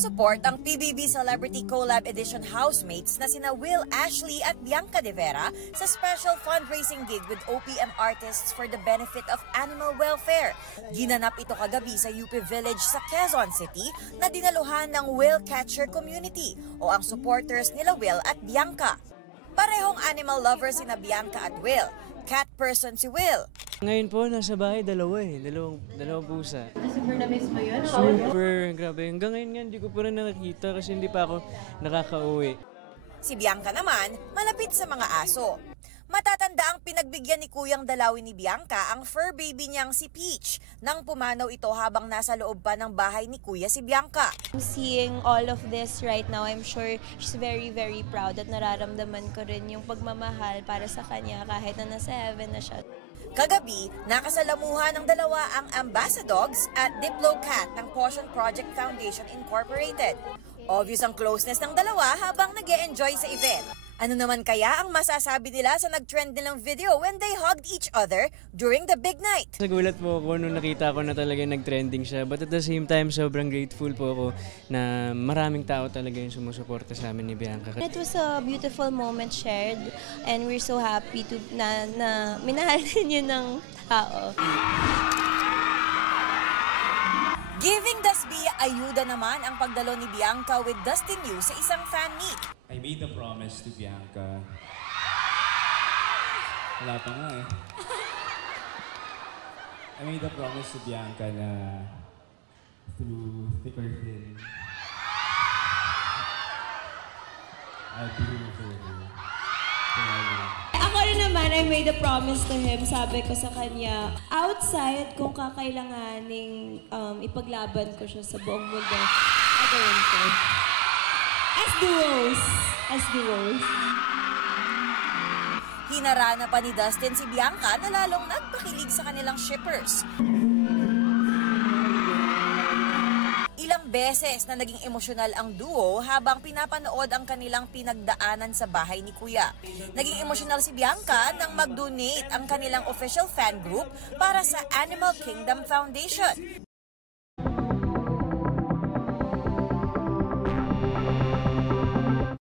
support ang PBB Celebrity Collab Edition housemates na sina Will Ashley at Bianca De Vera sa special fundraising gig with OPM artists for the benefit of animal welfare. Ginanap ito kagabi sa UP Village sa Quezon City na dinaluhan ng Will Catcher Community o ang supporters nila Will at Bianca. Parehong animal lovers sina Bianca at Will. Cat person si Will. Ngayon po, nasa bahay, dalawang pusa. Super na-miss mo yun? Super, grabe. Hanggang ngayon nga, hindi ko pa rin nakakita kasi hindi pa ako nakakauwi. Si Bianca naman, malapit sa mga aso. Matatanda ang pinagbigyan ni Kuyang Dalawin ni Bianca ang fur baby niyang si Peach nang pumanaw ito habang nasa loob pa ng bahay ni Kuya si Bianca. Seeing all of this right now, I'm sure she's very, very proud at nararamdaman ko rin yung pagmamahal para sa kanya kahit na nasa heaven na siya. Kagabi, nakasalamuhan ng dalawa ang Ambassadogs at Diplocat ng Potion Project Foundation Incorporated. Obvious ang closeness ng dalawa habang nag-e-enjoy sa event. Ano naman kaya ang masasabi nila sa nag-trend nilang video when they hugged each other during the big night? Nagulat po ako nung nakita ko na talaga nag-trending siya. But at the same time, sobrang grateful po ako na maraming tao talaga yung sumusuporta sa amin ni Bianca. It was a beautiful moment shared and we're so happy to na minahal niyo ng tao. Giving Dasby ayuda naman ang pagdalo ni Bianca with Dustin Yu sa isang fan meet. I made a promise to Bianca. Wala pa nga eh. I made a promise to Bianca na through thick or thin, I'll be here for you. Forever. Ako rin naman, I made a promise to him. Sabi ko sa kanya, outside, kung kakailanganing ipaglaban ko siya sa buong mundo, gagawin ko. As duos. Hinarana pa ni Dustin si Bianca na lalong nagpakilig sa kanilang shippers. Ilang beses na naging emosyonal ang duo habang pinapanood ang kanilang pinagdaanan sa bahay ni Kuya. Naging emosyonal si Bianca nang mag-donate ang kanilang official fan group para sa Animal Kingdom Foundation.